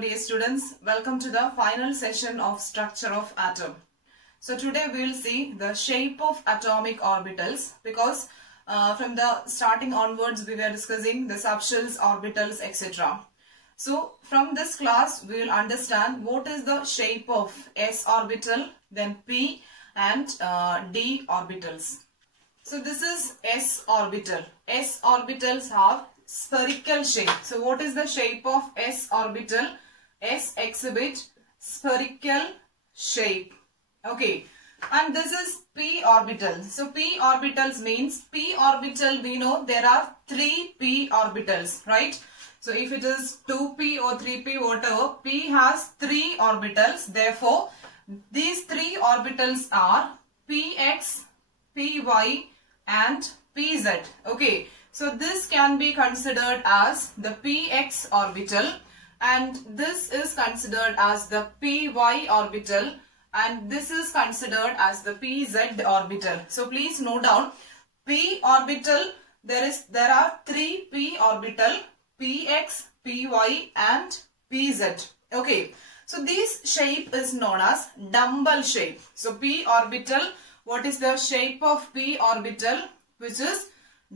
dear students, welcome to the final session of structure of atom. So today we will see the shape of atomic orbitals because from the starting onwards we were discussing the subshells, orbitals, etc. So from this class we will understand what is the shape of s orbital, then p and d orbitals. So this is s orbital. S orbitals have spherical shape. So what is the shape of s orbital? S exhibit spherical shape. Okay. And this is p orbital. So p orbitals means p orbital, we know there are 3 p orbitals, right? So if it is 2p or 3p, whatever, p has 3 orbitals. Therefore, these 3 orbitals are px, py and pz. Okay. So this can be considered as the px orbital and this is considered as the py orbital and this is considered as the pz orbital. So please note down p orbital, there are 3 p orbital, px, py and pz. Okay. So this shape is known as dumbbell shape. So p orbital, what is the shape of p orbital? Which is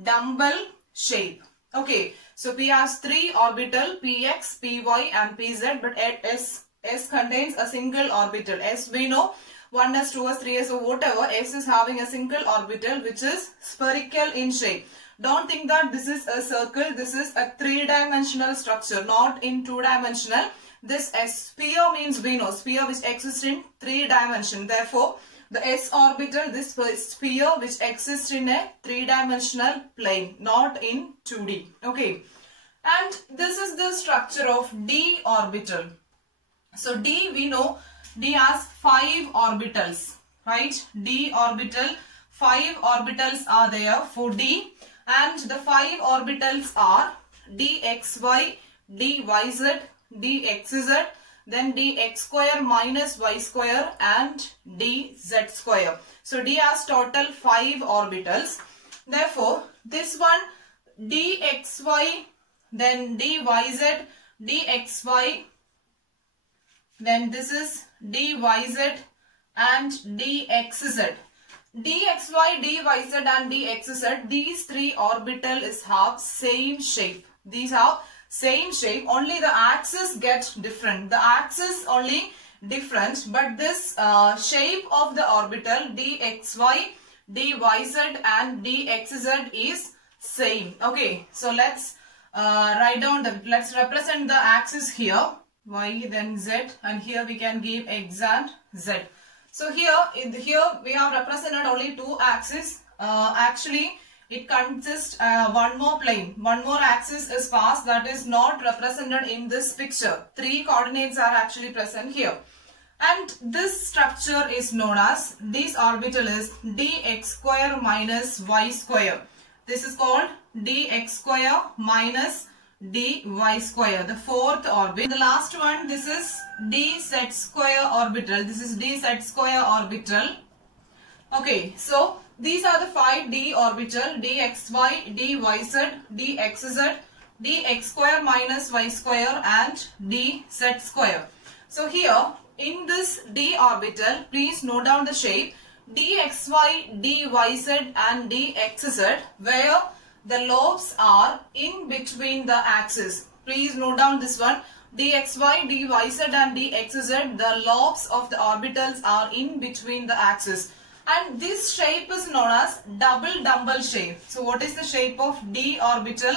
dumbbell shape. Okay, so p has 3 orbital, px, py and pz, but s contains a single orbital. S we know 1s, 2s, 3s or whatever, s is having a single orbital which is spherical in shape. Don't think that this is a circle, this is a 3-dimensional structure, not in 2-dimensional. This sphere means we know sphere which exists in 3 dimension. Therefore, the s orbital, this sphere which exists in a 3-dimensional plane, not in 2D. Okay. And this is the structure of d orbital. So d, we know d has 5 orbitals, right? D orbital, 5 orbitals are there for d and the 5 orbitals are dxy, dyz, dxz, then dx square minus y square and dz square. So d has total 5 orbitals. Therefore, this one dxy, then dyz, dxy, then this is dyz and dxz. dxy, dyz and dxz, these 3 orbitals have same shape. These have same shape, only the axis gets different. The axis only different, but this shape of the orbital dxy, dyz and dxz is same. Okay, so let's write down let's represent the axis here, y then z, and here we can give x and z. So here we have represented only 2 axes. Actually it consists one more plane, one more axis is passed, that is not represented in this picture. 3 coordinates are actually present here. And this structure is known as, this orbital is dx square minus y square. This is called dx square minus dy square, the 4th orbit. The last one, this is dz square orbital. This is dz square orbital. Okay, so these are the 5 d orbital, dxy, dyz, dxz, dx square minus y square and dz square. So here in this d orbital, please note down the shape dxy, dyz and dxz where the lobes are in between the axis. Please note down this one. dxy, dyz and dxz, the lobes of the orbitals are in between the axis. And this shape is known as double dumbbell shape. So what is the shape of d orbital?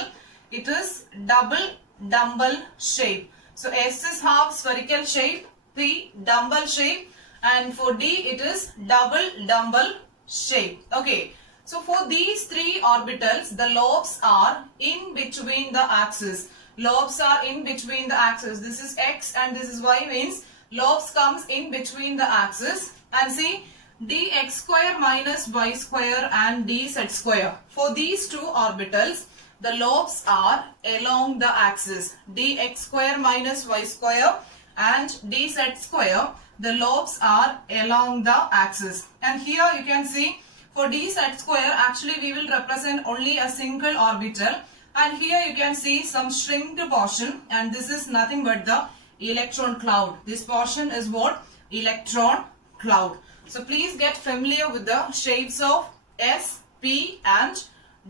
It is double dumbbell shape. So s is have spherical shape, p dumbbell shape, and for d it is double dumbbell shape. Okay. So for these 3 orbitals, the lobes are in between the axis. Lobes are in between the axis. This is x and this is y, means lobes comes in between the axis. And see, dx square minus y square and dz square. For these 2 orbitals, the lobes are along the axis. dx square minus y square and dz square, the lobes are along the axis. And here you can see for dz square, actually we will represent only a single orbital. And here you can see some shrinked portion, and this is nothing but the electron cloud. This portion is what? Electron cloud. So please get familiar with the shapes of S, P and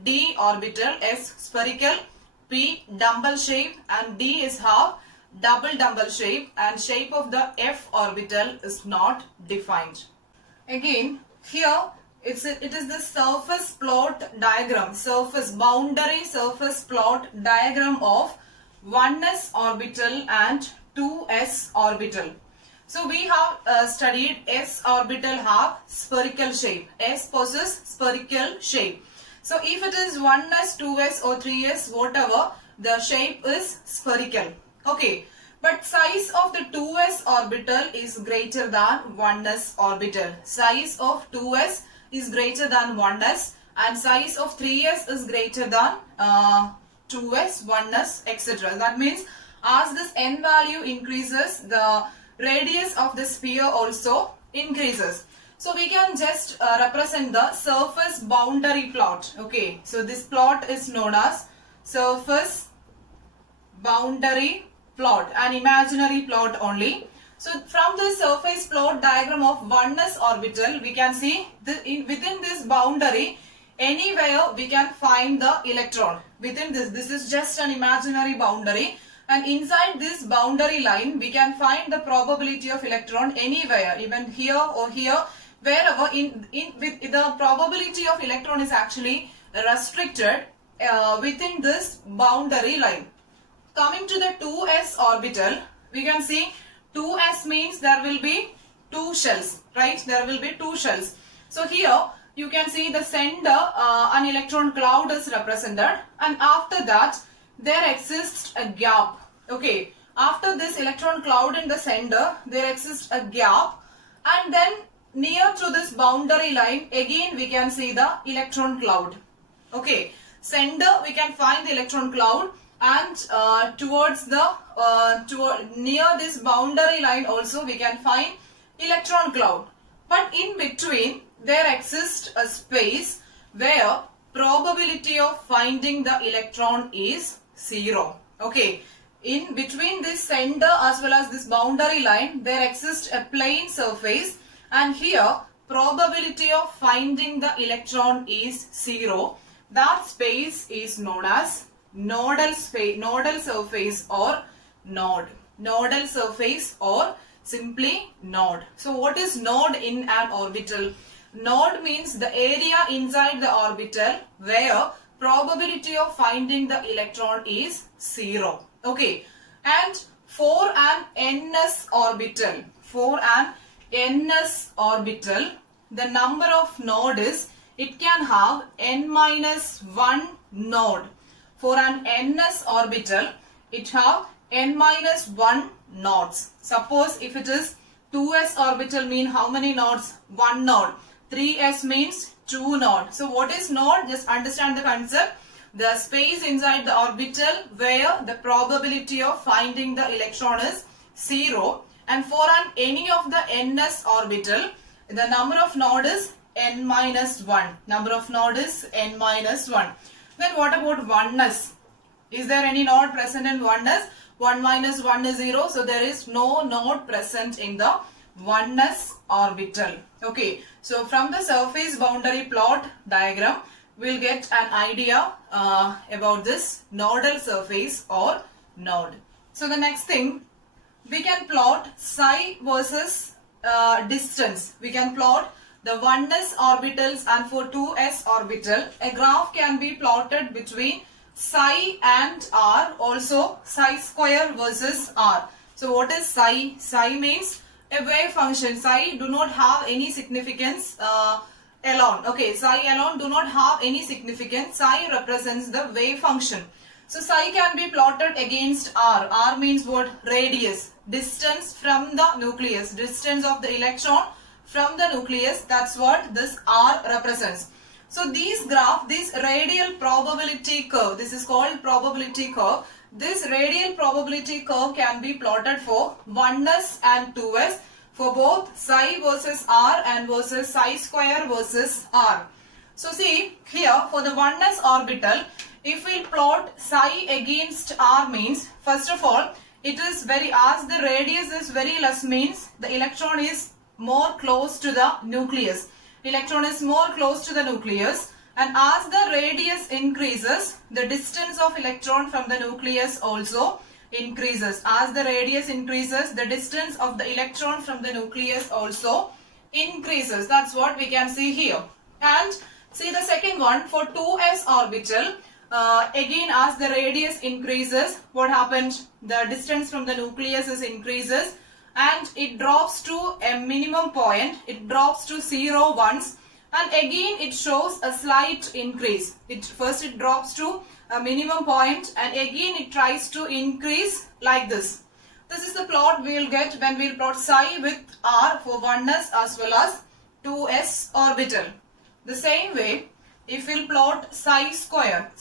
D orbital. S spherical, P dumbbell shape and D is half double dumbbell shape, and shape of the F orbital is not defined. Again here it is the surface plot diagram, boundary surface plot diagram of 1s orbital and 2s orbital. So we have studied S orbital have spherical shape. S possesses spherical shape. So if it is 1s, 2s or 3s, whatever, the shape is spherical. Okay. But size of the 2s orbital is greater than 1s orbital. Size of 2s is greater than 1s and size of 3s is greater than 2s, 1s, etc. That means as this n value increases, the radius of the sphere also increases. So we can just represent the surface boundary plot. Okay, so this plot is known as surface boundary plot, an imaginary plot only. So from the surface plot diagram of 1s orbital, we can see within this boundary, anywhere we can find the electron. Within this is just an imaginary boundary, and inside this boundary line we can find the probability of electron anywhere, even here or here, wherever with the probability of electron is actually restricted within this boundary line. Coming to the 2s orbital, we can see 2s means there will be two shells, right? There will be two shells. So here you can see the center, an electron cloud is represented, and after that there exists a gap. Okay, after this electron cloud in the center, there exists a gap, and then near to this boundary line again we can see the electron cloud. Okay, center we can find the electron cloud, and towards the near this boundary line also we can find electron cloud. But in between there exists a space where probability of finding the electron is 0. Okay, in between this center as well as this boundary line there exists a plane surface, and here probability of finding the electron is 0. That space is known as nodal surface or node. Nodal surface or simply node. So what is node in an orbital? Node means the area inside the orbital where probability of finding the electron is 0. Okay, and for an ns orbital, the number of node is, it can have n-1 node. For an ns orbital, it have n-1 nodes. Suppose if it is 2s orbital mean how many nodes? 1 node. 3s means 2 node. So what is node? Just understand the concept. The space inside the orbital where the probability of finding the electron is 0. And for any of the ns orbital, the number of node is n-1. Number of node is n-1. Then what about 1s? Is there any node present in 1s? 1 minus 1 is 0. So there is no node present in the 1s orbital. Okay. So from the surface boundary plot diagram, we'll get an idea about this nodal surface or node. So the next thing, we can plot psi versus distance. We can plot the 1s orbitals, and for 2s orbital, a graph can be plotted between psi and r, also psi square versus r. So what is psi? Psi means a wave function. Psi do not have any significance alone. Okay, psi alone do not have any significance. Psi represents the wave function. So psi can be plotted against r. R means what? Radius. Distance from the nucleus. Distance of the electron from the nucleus. That's what this r represents. So these graph, this radial probability curve, this is called probability curve. This radial probability curve can be plotted for 1s and 2s, for both psi versus r and versus psi square versus r. So see here for the 1s orbital, if we plot psi against r means, first of all, it is very, as the radius is very less means the electron is more close to the nucleus. Electron is more close to the nucleus, and as the radius increases, the distance of electron from the nucleus also increases. As the radius increases, the distance of the electron from the nucleus also increases. That's what we can see here. And see the second one, for 2s orbital, again as the radius increases, what happened? The distance from the nucleus is increases and it drops to a minimum point. It drops to 0 once, and again it shows a slight increase. First it drops to a minimum point and again it tries to increase like this. This is the plot we will get when we will plot psi with r for 1s as well as 2s orbital. The same way, if we will plot psi square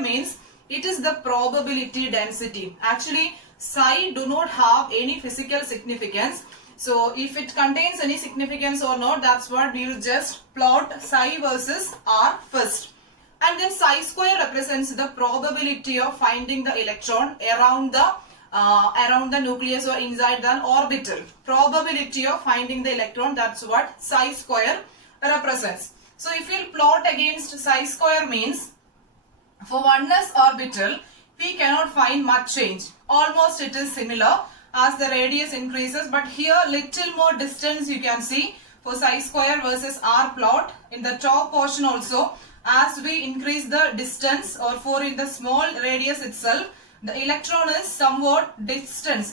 means it is the probability density. Actually, psi do not have any physical significance. So, if it contains any significance or not, that's what we will just plot psi versus r first. And then psi square represents the probability of finding the electron around the nucleus or inside the orbital. Probability of finding the electron, that's what psi square represents. So if you plot against psi square means for 1s orbital we cannot find much change. Almost it is similar as the radius increases, but here little more distance you can see for psi square versus r plot. In the top portion also, as we increase the distance, or for in the small radius itself, the electron is somewhat distance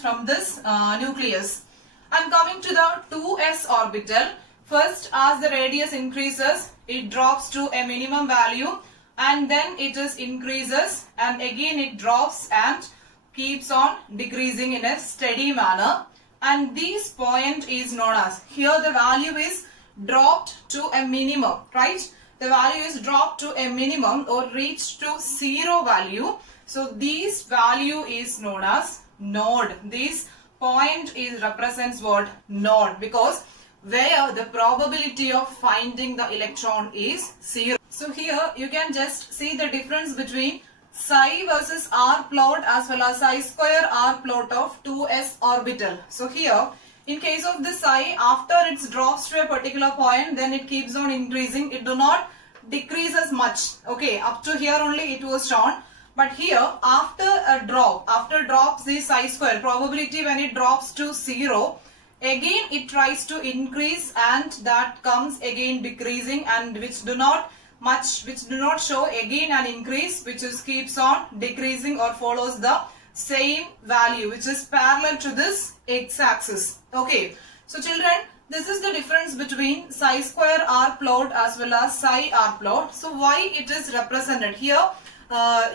from this nucleus. And coming to the 2s orbital, first as the radius increases, it drops to a minimum value and then it is increases and again it drops and keeps on decreasing in a steady manner, and this point is known as, here the value is dropped to a minimum, right? The value is dropped to a minimum or reached to 0 value. So this value is known as node. This point represents what? Node, because where the probability of finding the electron is 0. So here you can just see the difference between psi versus r plot as well as psi square r plot of 2s orbital. So here in case of the psi, after it drops to a particular point, then it keeps on increasing. It do not decrease as much. Okay, up to here only it was shown. But here after a drop, after drops the psi square, probability when it drops to 0, again it tries to increase and that comes again decreasing, and which do not show again an increase, which is keeps on decreasing or follows the same value which is parallel to this x-axis. Okay, so children, this is the difference between psi square r plot as well as psi r plot. So why it is represented here?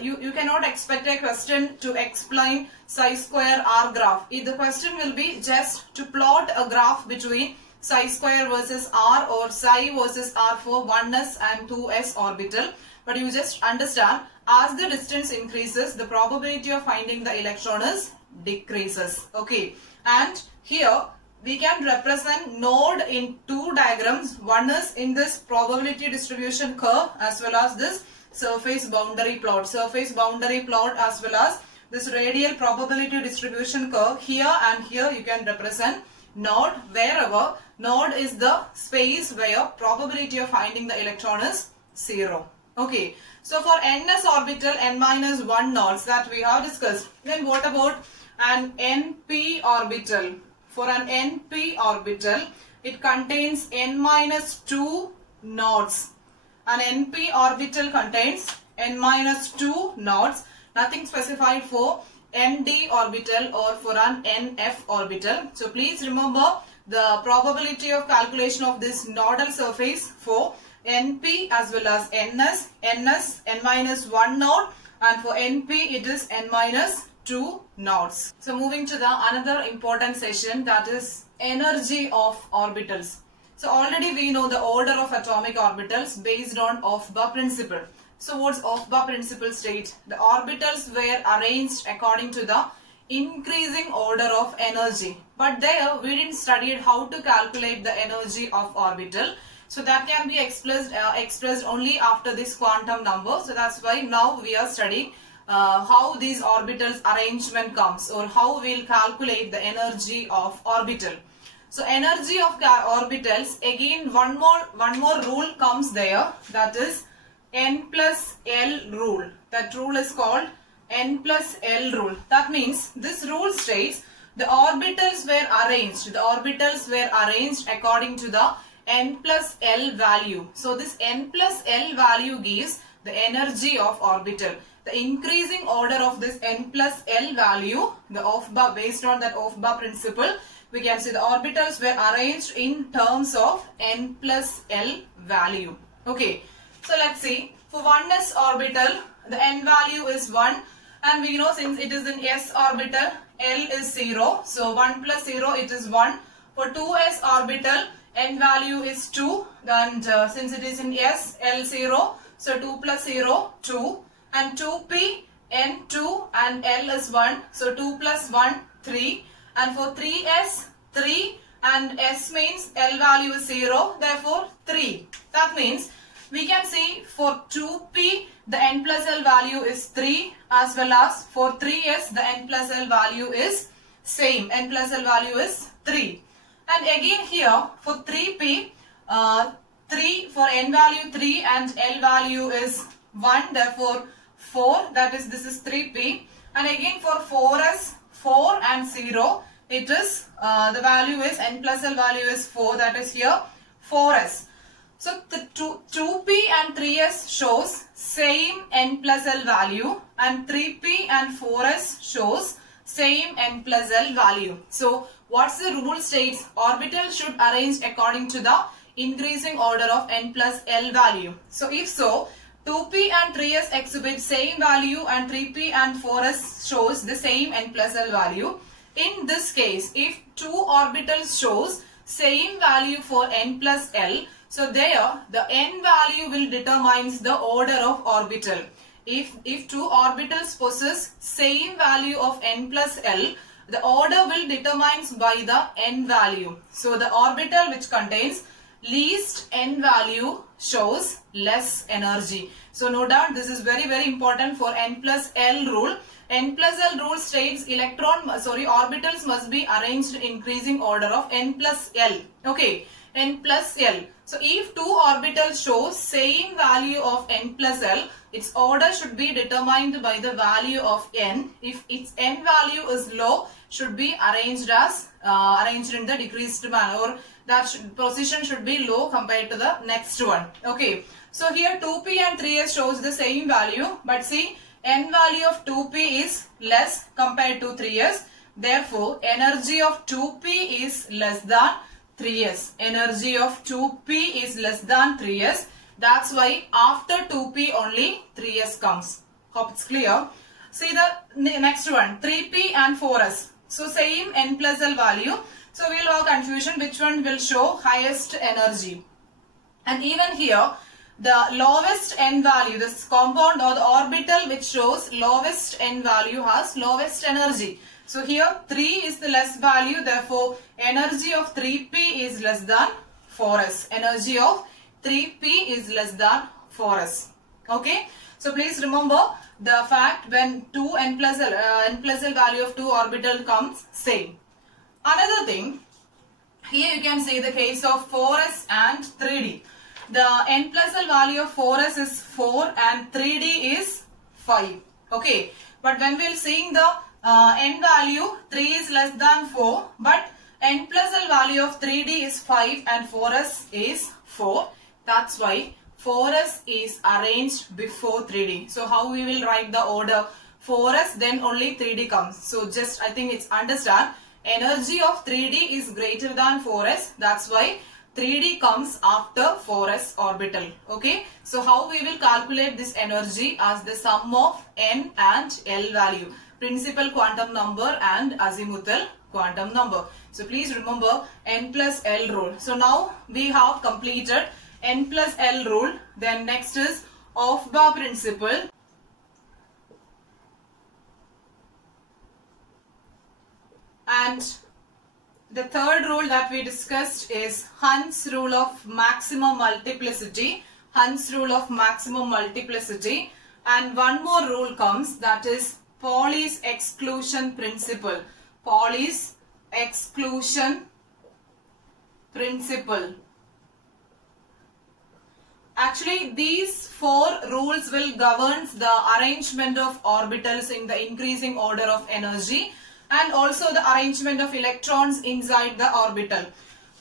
You cannot expect a question to explain psi square r graph. The question will be just to plot a graph between psi square versus r or psi versus r for 1s and 2s orbital. But you just understand, as the distance increases, the probability of finding the electron is decreases. Okay, and here we can represent node in two diagrams. One is in this probability distribution curve as well as this surface boundary plot. Surface boundary plot as well as this radial probability distribution curve. Here and here you can represent node, wherever node is the space where probability of finding the electron is 0. Okay, so for ns orbital, n-1 nodes that we have discussed. Then what about an np orbital? For an np orbital, it contains n-2 nodes. An np orbital contains n-2 nodes. Nothing specified for nd orbital or for an nf orbital. So please remember the probability of calculation of this nodal surface for np as well as ns, n-1 node, and for np it is n-2 nodes. So moving to the another important session, that is energy of orbitals. So already we know the order of atomic orbitals based on Aufbau principle. So what's Aufbau principle state? The orbitals were arranged according to the increasing order of energy. But there we didn't study how to calculate the energy of orbital. So that can be expressed only after this quantum number. So that's why now we are studying how these orbitals arrangement comes, or how we'll calculate the energy of orbital. So energy of orbitals, again one more rule comes there, that is N plus L rule. That rule is called N plus L rule. That means this rule states the orbitals were arranged according to the N plus L value. So this N plus L value gives the energy of orbital. The increasing order of this N plus L value, the Aufbau, based on that Aufbau principle, we can see the orbitals were arranged in terms of N plus L value. Okay. So let's see, for 1s orbital, the N value is 1, and we know since it is in S orbital, L is 0. So 1 plus 0, it is 1. For 2s orbital, N value is 2. And since it is in S, L 0. So 2 plus 0, 2. And 2p, N 2 and L is 1. So 2 plus 1, 3. And for 3s, 3. And S means L value is 0. Therefore 3. That means we can see for 2p, the N plus L value is 3, as well as for 3s, the N plus L value is same. N plus L value is 3. And again here for 3p, 3 for N value 3 and L value is 1, therefore 4, that is this is 3p. And again for 4s, 4 and 0, it is the value is N plus L value is 4, that is here 4s. So the 2p and 3s shows same N plus L value, and 3p and 4s shows same N plus L value. So what's the rule states? Orbital should arrange according to the increasing order of N plus L value. So if so, 2p and 3s exhibit same value and 3p and 4s shows the same N plus L value. In this case, if two orbitals shows same value for N plus L, so there the N value will determine the order of orbital. If two orbitals possess same value of N plus L, the order will determine by the N value. So the orbital which contains least N value shows less energy. So no doubt this is very important for N plus L rule. N plus L rule states orbitals must be arranged in increasing order of N plus L. Okay, N plus L. So if two orbitals show same value of N plus L, its order should be determined by the value of N. If its N value is low, should be arranged as arranged in the decreased manner, or that position should be low compared to the next one. Okay. So here 2p and 3s shows the same value, but see N value of 2p is less compared to 3s. Therefore, energy of 2p is less than 3s. Energy of 2p is less than 3s. That's why after 2p only 3s comes. Hope it's clear. See the next one, 3p and 4s. So same N plus L value. So we will have confusion which one will show highest energy. And even here, the lowest N value, this compound or the orbital which shows lowest N value has lowest energy. So here 3 is the less value, therefore energy of 3p is less than 4s. Energy of 3p is less than 4s. Okay. So please remember the fact when two N plus L value of two orbital comes same. Another thing, here you can see the case of 4s and 3d. The N plus L value of 4s is 4 and 3d is 5. Okay. But when we are seeing the N value, 3 is less than 4. But N plus L value of 3d is 5 and 4s is 4. That's why 4s is arranged before 3d. So how we will write the order? 4s, then only 3d comes. So just I think it's understand. Energy of 3d is greater than 4s. That's why 3d comes after 4s orbital. Okay. So how we will calculate this energy? As the sum of N and L value. Principal quantum number and azimuthal quantum number. So please remember N plus L rule. So now we have completed N plus L rule. Then next is Aufbau principle. And the third rule that we discussed is Hund's rule of maximum multiplicity. Hund's rule of maximum multiplicity. And one more rule comes, that is Pauli's exclusion principle. Pauli's exclusion principle. Actually, these four rules will govern the arrangement of orbitals in the increasing order of energy and also the arrangement of electrons inside the orbital.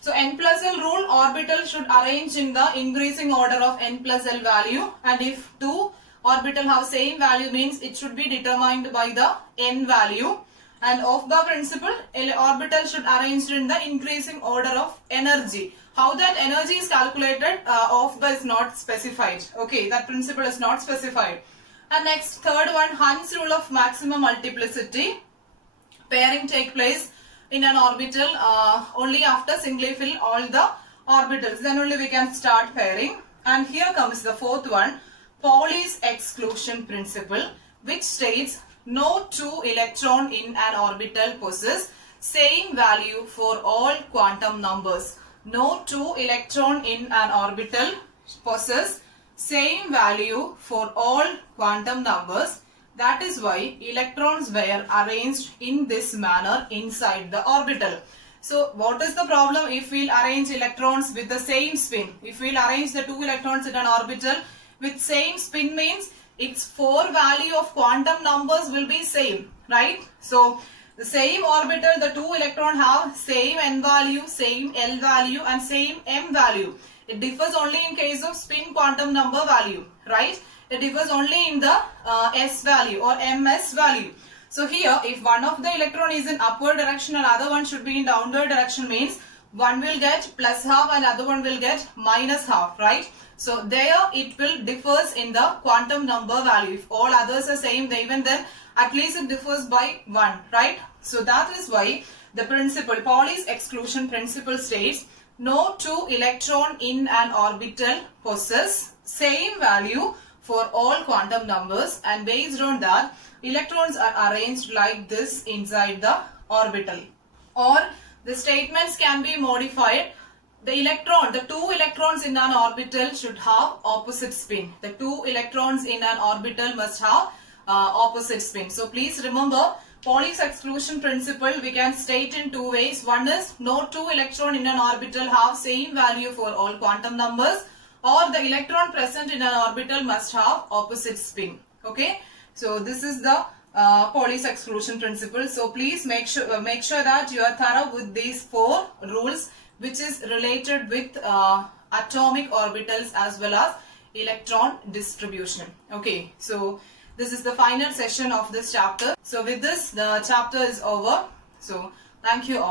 So n plus L rule, orbital should arrange in the increasing order of n plus L value, and if two orbital have same value means it should be determined by the n value. And Aufbau principle, orbital should arrange in the increasing order of energy. How that energy is calculated, Aufbau is not specified. Okay, that principle is not specified. And next, third one, Hund's rule of maximum multiplicity. Pairing take place in an orbital only after singly fill all the orbitals. Then only we can start pairing. And here comes the fourth one, Pauli's exclusion principle, which states no two electron in an orbital possess same value for all quantum numbers. No two electron in an orbital possess same value for all quantum numbers. That is why electrons were arranged in this manner inside the orbital. So what is the problem if we'll arrange electrons with the same spin? If we'll arrange the two electrons in an orbital with same spin means its four value of quantum numbers will be same, right? So the same orbital, the two electron have same n value, same L value and same m value. It differs only in case of spin quantum number value, right? It differs only in the S value or ms value. So here, if one of the electron is in upward direction and other one should be in downward direction means one will get plus half and other one will get minus half, right? So there it will differs in the quantum number value. If all others are same, even then at least it differs by 1, right? So that is why the principle, Pauli's exclusion principle states no two electron in an orbital possess same value for all quantum numbers, and based on that electrons are arranged like this inside the orbital. Or the statements can be modified. The two electrons in an orbital should have opposite spin. The two electrons in an orbital must have opposite spin. So please remember, Pauli's exclusion principle we can state in two ways. One is no two electron in an orbital have same value for all quantum numbers, or the electron present in an orbital must have opposite spin. Okay, so this is the Pauli's exclusion principle. So please make sure that you are thorough with these four rules, which is related with atomic orbitals as well as electron distribution. Okay, so this is the final session of this chapter. So with this, the chapter is over. So thank you all.